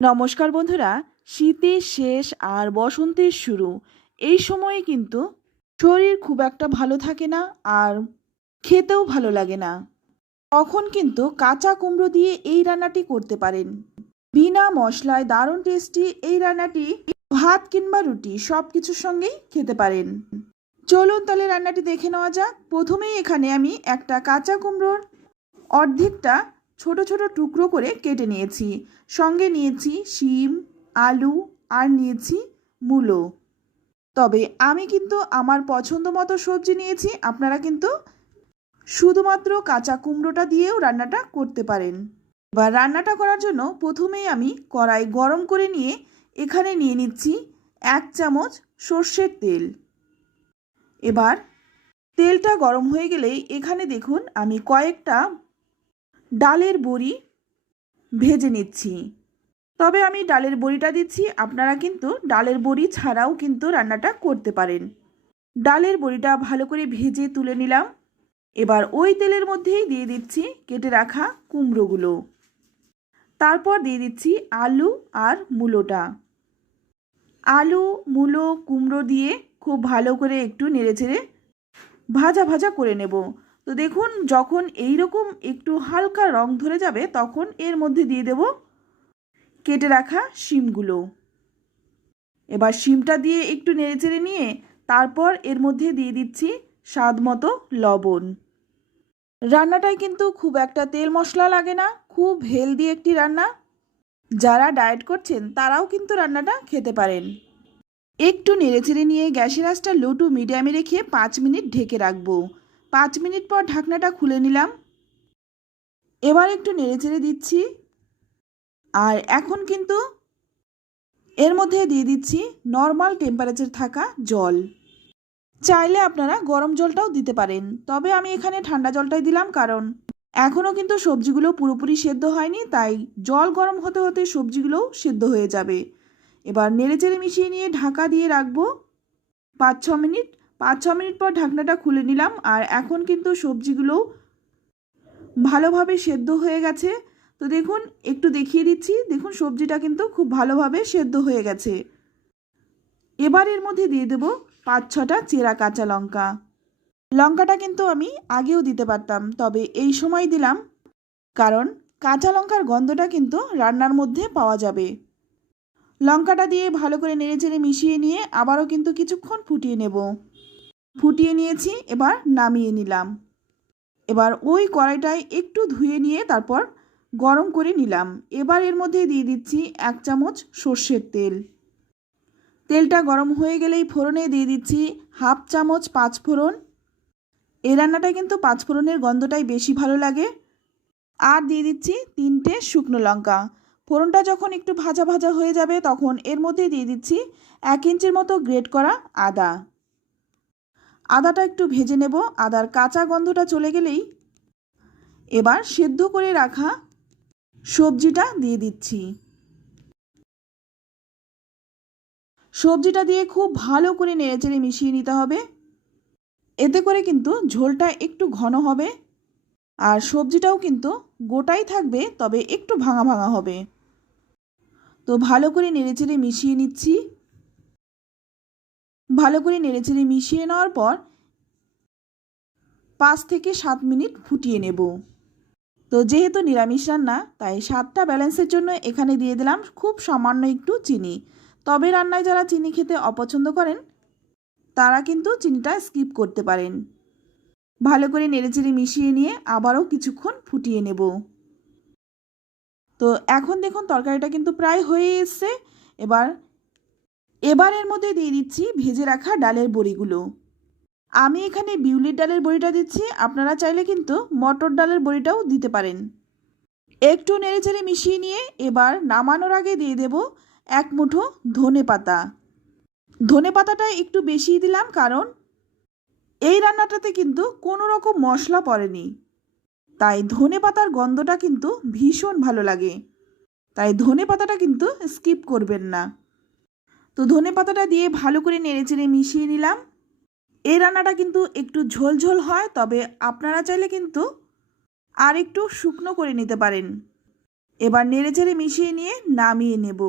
নমস্কার বন্ধুরা। শীতের শেষ আর বসন্তের শুরু, এই সময়ে কিন্তু শরীর খুব একটা ভালো থাকে না আর খেতেও ভালো লাগে না। তখন কিন্তু কাঁচা কুমড়ো দিয়ে এই রান্নাটি করতে পারেন। বিনা মশলায় দারুণ টেস্টি এই রান্নাটি ভাত কিংবা রুটি সব কিছুর সঙ্গেই খেতে পারেন। চলুন তাহলে রান্নাটি দেখে নেওয়া যাক। প্রথমেই এখানে আমি একটা কাঁচা কুমড়োর অর্ধেকটা ছোট ছোট টুকরো করে কেটে নিয়েছি। সঙ্গে নিয়েছি শিম, আলু আর নিয়েছি মূলো। তবে আমি কিন্তু আমার পছন্দ মতো সবজি নিয়েছি। আপনারা কিন্তু শুধুমাত্র কাঁচা কুমড়োটা দিয়েও রান্নাটা করতে পারেন। এবার রান্নাটা করার জন্য প্রথমেই আমি কড়াই গরম করে নিয়ে এখানে নিয়ে নিচ্ছি 1 চামচ সর্ষের তেল। এবার তেলটা গরম হয়ে গেলেই এখানে দেখুন আমি কয়েকটা ডালের বড়ি ভেজে নিচ্ছি। তবে আমি ডালের বড়িটা দিচ্ছি, আপনারা কিন্তু ডালের বড়ি ছাড়াও কিন্তু রান্নাটা করতে পারেন। ডালের বড়িটা ভালো করে ভেজে তুলে নিলাম। এবার ওই তেলের মধ্যেই দিয়ে দিচ্ছি কেটে রাখা কুমড়োগুলো। তারপর দিয়ে দিচ্ছি আলু আর মূলোটা। আলু, মূলো, কুমড়ো দিয়ে খুব ভালো করে একটু নেড়েচেড়ে ভাজা ভাজা করে নেব। তো দেখুন যখন এই রকম একটু হালকা রং ধরে যাবে তখন এর মধ্যে দিয়ে দেব কেটে রাখা শিমগুলো। এবার শিমটা দিয়ে একটু নেড়েচেড়ে নিয়ে তারপর এর মধ্যে দিয়ে দিচ্ছি স্বাদ মতো লবণ। রান্নাটায় কিন্তু খুব একটা তেল মশলা লাগে না, খুব হেলদি একটি রান্না। যারা ডায়েট করছেন তারাও কিন্তু রান্নাটা খেতে পারেন। একটু নেড়েচেড়ে নিয়ে গ্যাসের আঁচটা লো টু মিডিয়ামে রেখে 5 মিনিট ঢেকে রাখবো। 5 মিনিট পর ঢাকনাটা খুলে নিলাম। এবার একটু নেড়েচেড়ে দিচ্ছি। আর এখন কিন্তু এর মধ্যে দিয়ে দিচ্ছি নর্মাল টেম্পারেচার থাকা জল। চাইলে আপনারা গরম জলটাও দিতে পারেন, তবে আমি এখানে ঠান্ডা জলটাই দিলাম, কারণ এখনও কিন্তু সবজিগুলো পুরোপুরি সেদ্ধ হয়নি, তাই জল গরম হতে হতে সবজিগুলোও সেদ্ধ হয়ে যাবে। এবার নেড়েচেড়ে মিশিয়ে নিয়ে ঢাকা দিয়ে রাখবো 5-6 মিনিট। 5-6 মিনিট পর ঢাকনাটা খুলে নিলাম। আর এখন কিন্তু সবজিগুলো ভালোভাবে সেদ্ধ হয়ে গেছে। তো দেখুন একটু দেখিয়ে দিচ্ছি, দেখুন সবজিটা কিন্তু খুব ভালোভাবে সেদ্ধ হয়ে গেছে। এবার এর মধ্যে দিয়ে দেব 5-6টা চেরা কাঁচা লঙ্কা। লঙ্কাটা কিন্তু আমি আগেও দিতে পারতাম, তবে এই সময় দিলাম কারণ কাঁচা লঙ্কার গন্ধটা কিন্তু রান্নার মধ্যে পাওয়া যাবে। লঙ্কাটা দিয়ে ভালো করে নেড়েচেড়ে মিশিয়ে নিয়ে আবারও কিন্তু কিছুক্ষণ ফুটিয়ে নেব। ফুটিয়ে নিয়েছি, এবার নামিয়ে নিলাম। এবার ওই কড়াইটায় একটু ধুয়ে নিয়ে তারপর গরম করে নিলাম। এবার এর মধ্যে দিয়ে দিচ্ছি 1 চামচ সর্ষের তেল। তেলটা গরম হয়ে গেলেই ফোড়নে দিয়ে দিচ্ছি 1/2 চামচ 5 ফোড়ন। এই রান্নাটায় কিন্তু 5 ফোড়নের গন্ধটাই বেশি ভালো লাগে। আর দিয়ে দিচ্ছি 3টে শুকনো লঙ্কা। ফোড়নটা যখন একটু ভাজা ভাজা হয়ে যাবে তখন এর মধ্যে দিয়ে দিচ্ছি 1 ইঞ্চির মতো গ্রেট করা আদা। আদাটা একটু ভেজে নেব। আদার কাঁচা গন্ধটা চলে গেলেই এবার সেদ্ধ করে রাখা সবজিটা দিয়ে দিচ্ছি। সবজিটা দিয়ে খুব ভালো করে নেড়েচেড়ে মিশিয়ে নিতে হবে। এতে করে কিন্তু ঝোলটা একটু ঘন হবে আর সবজিটাও কিন্তু গোটাই থাকবে, তবে একটু ভাঙা ভাঙা হবে। তো ভালো করে নেড়েচেড়ে মিশিয়ে নিচ্ছি। ভালো করে নেড়েচেড়ে মিশিয়ে নেওয়ার পর 5 থেকে 7 মিনিট ফুটিয়ে নেব। তো যেহেতু নিরামিষ রান্না তাই স্বাদটা ব্যালেন্সের জন্য এখানে দিয়ে দিলাম খুব সামান্য একটু চিনি। তবে রান্নায় যারা চিনি খেতে অপছন্দ করেন তারা কিন্তু চিনিটা স্কিপ করতে পারেন। ভালো করে নেড়েচেড়ে মিশিয়ে নিয়ে আবারও কিছুক্ষণ ফুটিয়ে নেব। তো এখন দেখুন তরকারিটা কিন্তু প্রায় হয়ে এসছে। এবার এর মধ্যে দিয়ে দিচ্ছি ভেজে রাখা ডালের বড়িগুলো। আমি এখানে বিউলির ডালের বড়িটা দিচ্ছি, আপনারা চাইলে কিন্তু মটর ডালের বড়িটাও দিতে পারেন। একটু নেড়েচেড়ে মিশিয়ে নিয়ে এবার নামানোর আগে দিয়ে দেব 1 মুঠো ধনে পাতা। ধনে পাতাটা একটু বেশি দিলাম, কারণ এই রান্নাটাতে কিন্তু কোনো রকম মশলা পড়েনি, তাই ধনে পাতার গন্ধটা কিন্তু ভীষণ ভালো লাগে। তাই ধনে পাতাটা কিন্তু স্কিপ করবেন না। তো ধনে পাতাটা দিয়ে ভালো করে নেড়েচেড়ে মিশিয়ে নিলাম। এই রান্নাটা কিন্তু একটু ঝোল ঝোল হয়, তবে আপনারা চাইলে কিন্তু আর একটু শুকনো করে নিতে পারেন। এবার নেড়েচেড়ে মিশিয়ে নিয়ে নামিয়ে নেব।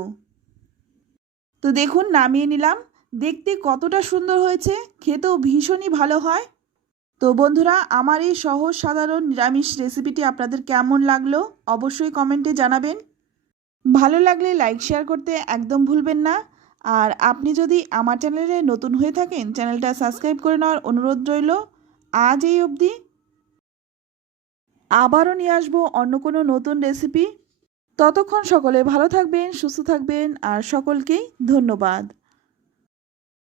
তো দেখুন নামিয়ে নিলাম। দেখতে কতটা সুন্দর হয়েছে, খেতেও ভীষণই ভালো হয়। তো বন্ধুরা, আমার এই সহজ সাধারণ নিরামিষ রেসিপিটি আপনাদের কেমন লাগলো অবশ্যই কমেন্টে জানাবেন। ভালো লাগলে লাইক শেয়ার করতে একদম ভুলবেন না। আর আপনি যদি আমার চ্যানেলে নতুন হয়ে থাকেন, চ্যানেলটা সাবস্ক্রাইব করে নেওয়ার অনুরোধ রইল। আজ এই অবধি, আবারও নিয়ে আসবো অন্য কোনো নতুন রেসিপি। ততক্ষণ সকলে ভালো থাকবেন, সুস্থ থাকবেন, আর সকলকেই ধন্যবাদ।